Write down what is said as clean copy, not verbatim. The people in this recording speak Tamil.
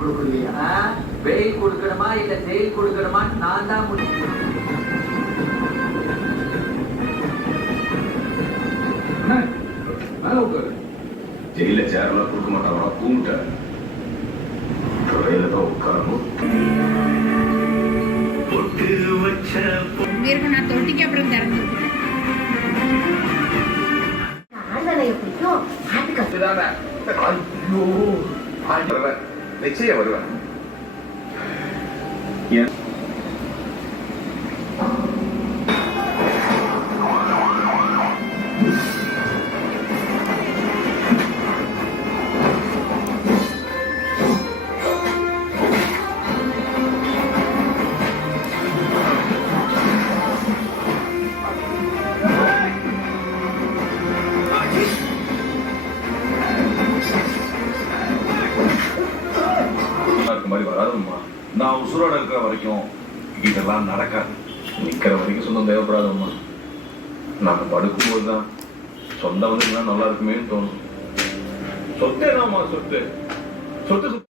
கொடுக்குறியா? வெயில் கொடுக்கணுமா இல்ல ஜெயில் கொடுக்கணுமா? நான் தான் முடியும். ஜெயில சேர்லாம் கொடுக்க மாட்டாங்க, தூங்கிட்டாரு. துறையில தான் உட்காரணும். தொட்டிக்கு அப்புறம் திறந்து நிச்சயம் வருவேன். மாதிரி வராதும்மா. நான் உசுரோட இருக்கிற வரைக்கும் இதெல்லாம் நடக்காது. நிக்கிற வரைக்கும் சொந்தம் தேவைப்படாதம்மா. நம்ம படுக்கும்போது தான் சொந்த வந்து நல்லா இருக்குமேன்னு தோணும். சொத்தே தான்மா சொத்து. சொத்து